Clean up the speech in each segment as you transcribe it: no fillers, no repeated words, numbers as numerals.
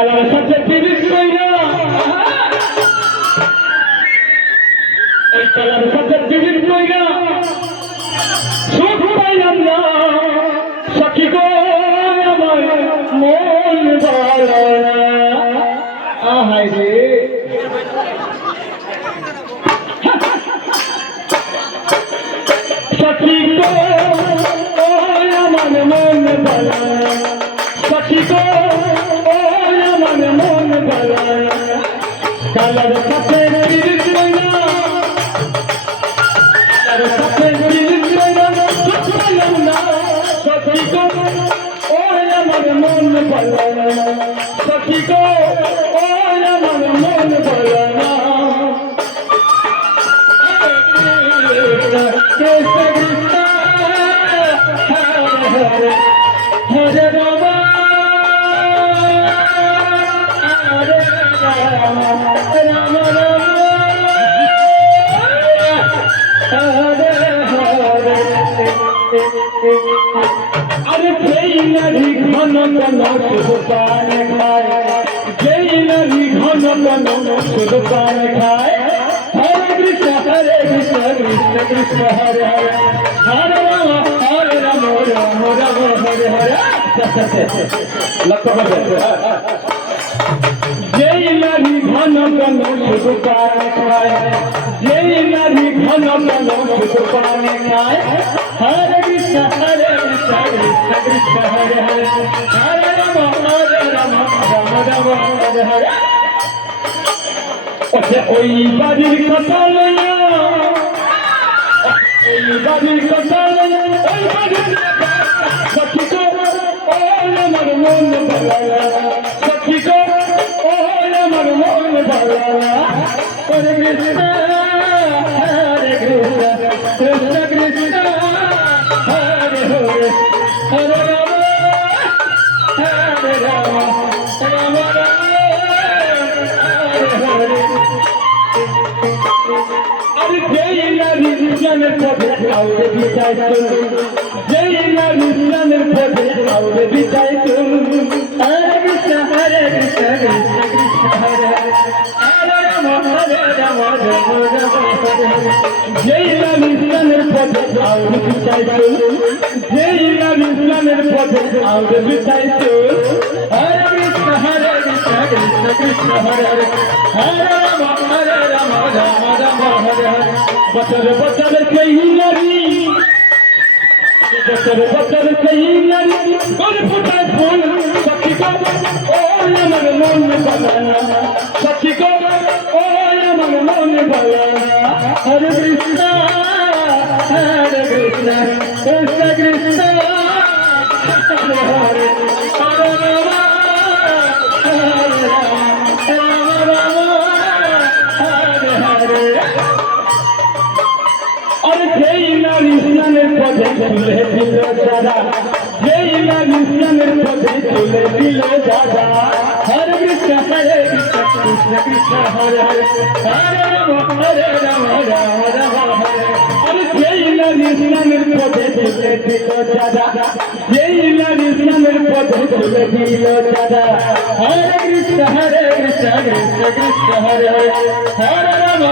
Colour সাথে পিরিত কইরা এই কালার সাথে পিরিত কইরা সুখ পাইলাম না সখী গো আমার মন ভালো না আহাই রে সখী গো আমার মন ভালো না সখী গো আমার মন ভালো না কালার সাথে পিরিত কইরা কালার সাথে পিরিত কইরা সুখ পাইলাম না সখী গো আমার মন ভালো না সখী গো আমার মন ভালো না কৃষ্ণ কৃষ্ণ হরে হরে রাম হরে রাম রাম রাম হরে হরে अरे जय नदी घन घन सुपान खाए जय नदी घन घन सुपान खाए हरे कृष्ण कृष्ण कृष्ण हरे हरे हरे राम राम राम हरे हरे जय नदी घन घन सुपान खाए जय नदी घन घन सुपान खाए हरे कृष्ण कृष्ण कृष्ण हरे हरे हरे राम राम राम हरे हरे ওই বাড়ির কথা লইয়া ওই বাড়ির কথা লইয়া ওই বাড়ির সখী গো আমার মন ভালো না সখী গো আমার মন ভালো না হরে কৃষ্ণ কৃষ্ণ কৃষ্ণ हरे हरे हरे राम राम राम हरे हरे अरे जय नारी जन पदे आउरे बिचाय तुम जय नारी जन पदे आउरे बिचाय तुम हरे कृष्ण कृष्ण कृष्ण हरे हरे हरे राम राम राम हरे हरे जय नारी जन पदे आउरे बिचाय तुम जय नारी जन पदे आउरे बिचाय तुम हरे कृष्ण कृष्ण कृष्ण हरे हरे हरे राम राम राम हरे हरे बचर बचर कही नारी बचर बचर कही नारी गोल फुटाए फूल सखी को আমার মন ভালো না সখী গো আমার মন ভালো না হরে কৃষ্ণ কৃষ্ণ কৃষ্ণ হরে হরে হরে রাম রাম রাম হরে হরে और जय नारी स्नाনের পথে চলে দিল দাদা जय नारी स्नाনের পথে চলে দিল দাদা हरे कृष्ण कृष्ण कृष्ण हरे हरे हरे राम राम राम हरे और जय नारी स्नाনের পথে চলে দিল দাদা जय नारी स्नाনের পথে চলে দিল দাদা हरे कृष्ण कृष्ण कृष्ण हरे हरे हरे राम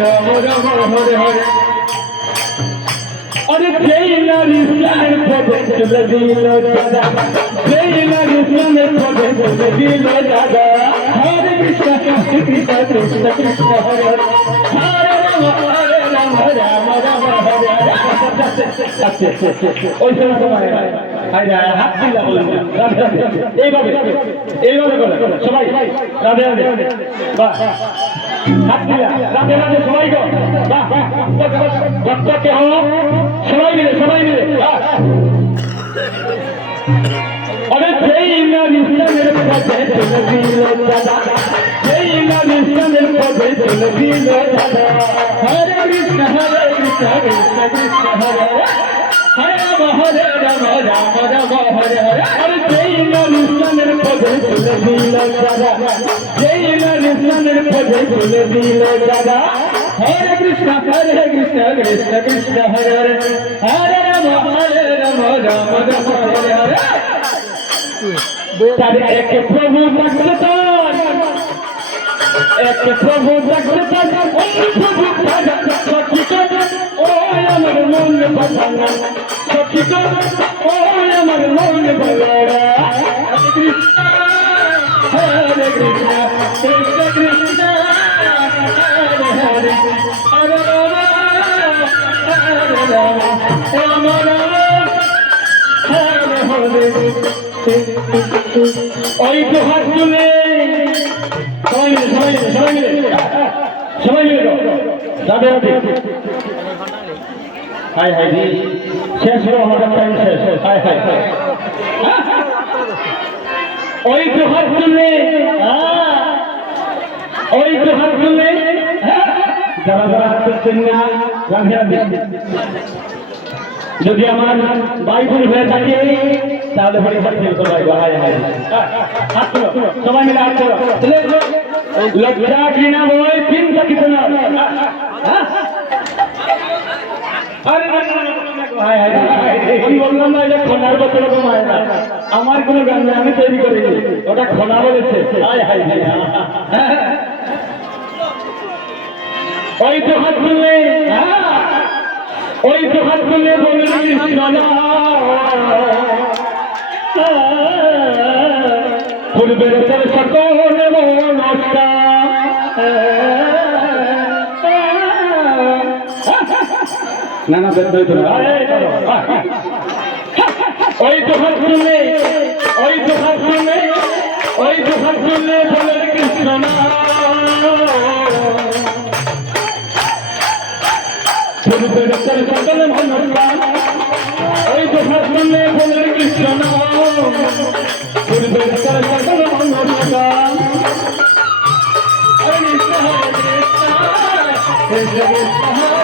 राम हरे हरे अरे जय नारी स्नाনের পথে চলে দিল দাদা जय नारी स्नाনের পথে চলে দিল দাদা हरे कृष्ण कृष्ण कृष्ण कृष्ण हरे हरे हरे राम राम हरे हरे ওই সময় হাত দিলা এইভাবে এইভাবে করে সবাই রাধে রাধে বাহ হাত দিলা রাধে রাধে সবাই গো বাহ ভক্ত কে হো সবাই মিলে अरे जय नारी स्नाনের পথে চলে দিল দাদা जय नारी स्नाনের পথে চলে দিল দাদা हरे कृष्ण कृष्ण कृष्ण हरे हरे राम राम हरे हरे अरे जय नारी स्नाনের পথে চলে দিল দাদা जय नारी स्नाনের পথে চলে দিল দাদা हरे कृष्ण कृष्ण कृष्ण हरे हरे हरे राम राम राम हरे हरे তার এক প্রভু থাকতে চান, এক প্রভু থাকতে চান, ওই প্রভু সচিত ও আমার মন বাজানা সচিত ও আমার মন বাজানা। হরে কৃষ্ণ কৃষ্ণ কৃষ্ণ হরে হরে হরে রাম রাম রাম হরে হরে। ওই তো হাত তুলে সবাই মিলে সবাই মিলে সবাই মিলে সবাই মিলে রাধে রাধে। হাই হাই শেষ হলো আমাদের টাইম শেষ। হাই হাই ওই তো হাত তুলে ওই তো হাত তুলে যারা যারা হাত তুলছেন না রাধে রাধে। যদি আমার বাইকুল হয়ে থাকে তাহলে পরীক্ষা ফেল করবো। হাই হাই হাত তুলো সবাই মিলে হাত তুলো। লজ্জা ঘৃণা ভয় চিন্তা কিছু না। আমি বললাম না এটা খনার বছর রকম হয় না, আমার কোনো গান নেই, আমি তৈরি করিনি, ওটা খনা বলেছে। হাই হাই ওই তো হাত তুললে ওই তো হাত তুললে বললেন কৃষ্ণ পূর্বের সকল নমস্কার। না না ওই তো হাত তুললে ওই তো হাত তুললে ওই তো হাত তুললে বললেন কৃষ্ণ পূর্বের সকল নমস্কার। ওই তো হাত তুললে বললেন কৃষ্ণ পূর্বের সকল নমস্কার। হরে কৃষ্ণ হরে কৃষ্ণ কৃষ্ণ কৃষ্ণ